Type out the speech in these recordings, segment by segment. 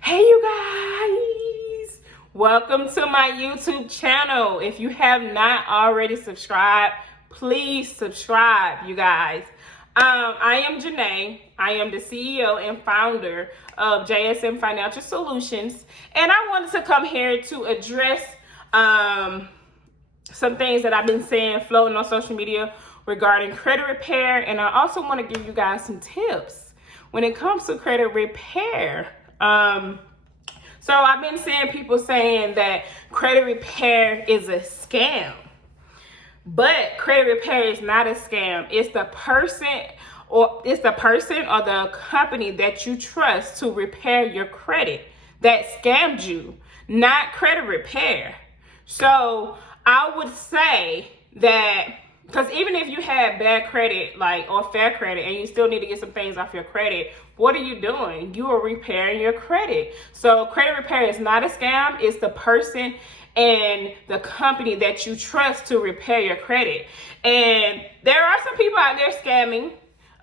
Hey you guys, welcome to my YouTube channel. If you have not already subscribed, please subscribe, you guys. I am Janae. I am the CEO and founder of JSM Financial Solutions, and I wanted to come here to address some things that I've been saying floating on social media regarding credit repair, and I also want to give you guys some tips when it comes to credit repair. So I've been seeing people saying that credit repair is a scam, but credit repair is not a scam. It's the person or the company that you trust to repair your credit that scammed you, not credit repair. So I would say that, because even if you have bad credit, or fair credit, and you still need to get some things off your credit, what are you doing? You are repairing your credit. So credit repair is not a scam. It's the person and the company that you trust to repair your credit. And there are some people out there scamming,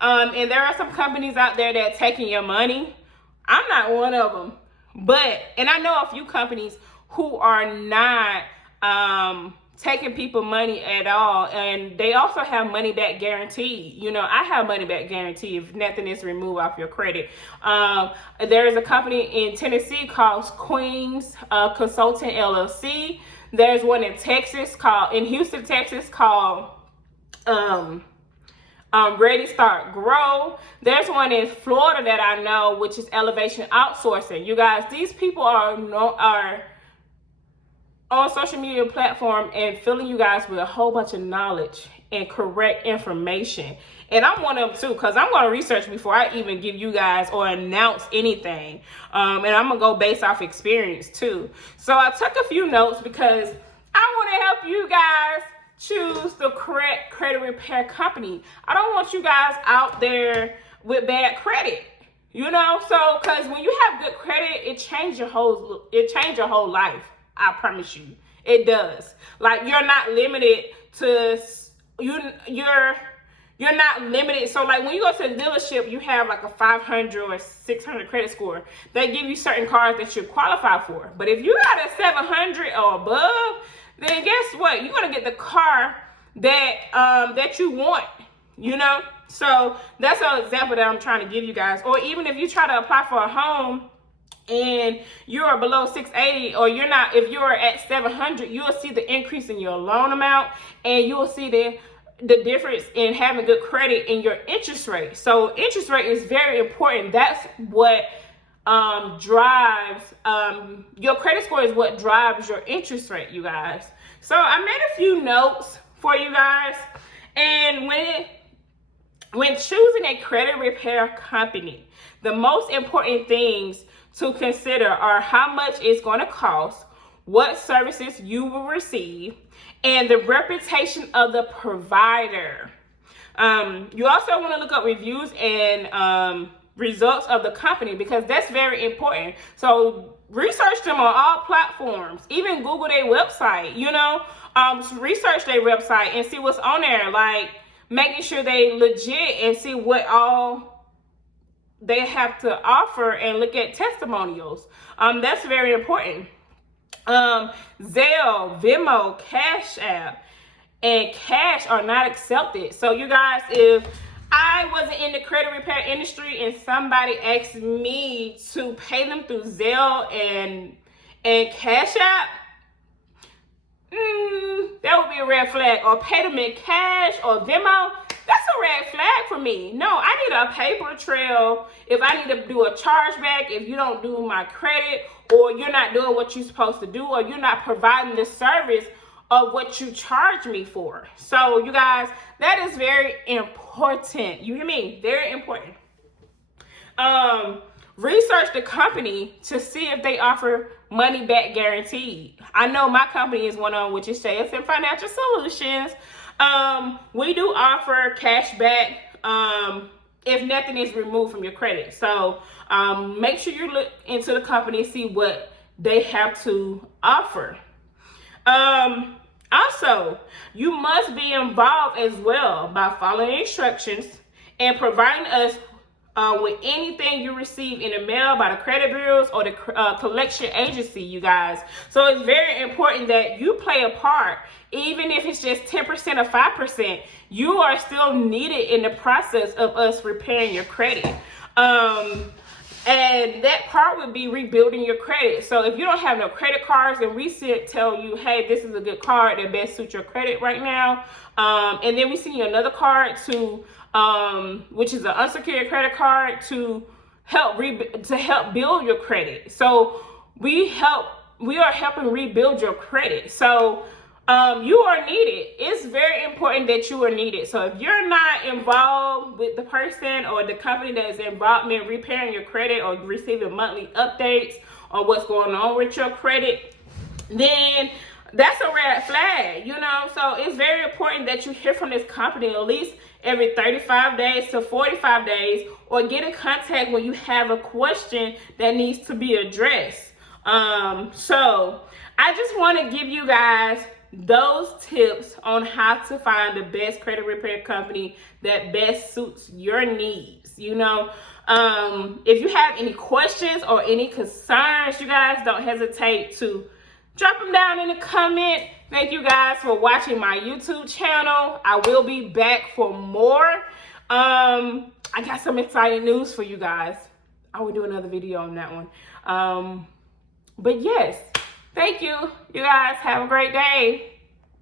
and there are some companies out there that are taking your money. I'm not one of them, and I know a few companies who are not taking people money at all, and they also have money back guarantee. I have money back guarantee if nothing is removed off your credit. There is a company in Tennessee called Queens Consulting LLC. There's one in Houston, Texas called Ready Start Grow. There's one in Florida that I know, which is Elevation Outsourcing. You guys, these people are on social media platform and filling you guys with a whole bunch of knowledge and correct information. And I'm one of them too, because I'm going to research before I even give you guys or announce anything. And I'm going to go based off experience too. So I took a few notes because I want to help you guys choose the correct credit repair company. I don't want you guys out there with bad credit. So because when you have good credit, it changes your whole life. I promise you, it does. You're not limited to you're not limited. So when you go to the dealership, you have a 500 or 600 credit score. They give you certain cars that you qualify for. But if you got a 700 or above, then guess what? You're gonna get the car that you want. So that's an example that I'm trying to give you guys. Or even if you try to apply for a home and you're below 680, or if you're at 700, you'll see the increase in your loan amount, and you'll see the difference in having good credit in your interest rate. So interest rate is very important. That's what drives your credit score, is what drives your interest rate, you guys. So I made a few notes for you guys, and when choosing a credit repair company, the most important things to consider are how much it's going to cost, what services you will receive, and the reputation of the provider. You also want to look up reviews and results of the company, because that's very important. So research them on all platforms, even Google their website, research their website and see what's on there, making sure they legit and see what all they have to offer, and look at testimonials. That's very important. Zelle, Venmo, Cash App, and cash are not accepted. So you guys, if I wasn't in the credit repair industry and somebody asked me to pay them through Zelle and Cash App, that would be a red flag. Or pay them in cash or Venmo, that's a red flag for me. No, I need a paper trail if I need to do a chargeback, if you don't do my credit, or you're not doing what you're supposed to do, or you're not providing the service of what you charge me for. So you guys, that is very important. You hear me? Very important. Research the company to see if they offer money back guaranteed. I know my company is one of them, which is JSM Financial Solutions. We do offer cash back if nothing is removed from your credit. So make sure you look into the company, see what they have to offer. Also, you must be involved as well by following instructions and providing us with anything you receive in the mail by the credit bureaus or the collection agency, you guys. So it's very important that you play a part. Even if it's just 10% or 5%, you are still needed in the process of us repairing your credit. And that part would be rebuilding your credit. So if you don't have no credit cards, then we tell you, hey, this is a good card that best suits your credit right now. And then we send you another card to, which is an unsecured credit card to help build your credit. So we are helping rebuild your credit. So you are needed. It's very important that you are needed. So if you're not involved with the person or the company that is involved in repairing your credit or receiving monthly updates on what's going on with your credit, then that's a red flag, you know. So it's very important that you hear from this company at least every 35 days to 45 days, or get in contact when you have a question that needs to be addressed. So I just want to give you guys those tips on how to find the best credit repair company that best suits your needs. You know, if you have any questions or any concerns, you guys don't hesitate to drop them down in the comment. Thank you guys for watching my YouTube channel. I will be back for more. I got some exciting news for you guys. I will do another video on that one. But yes, thank you. You guys have a great day.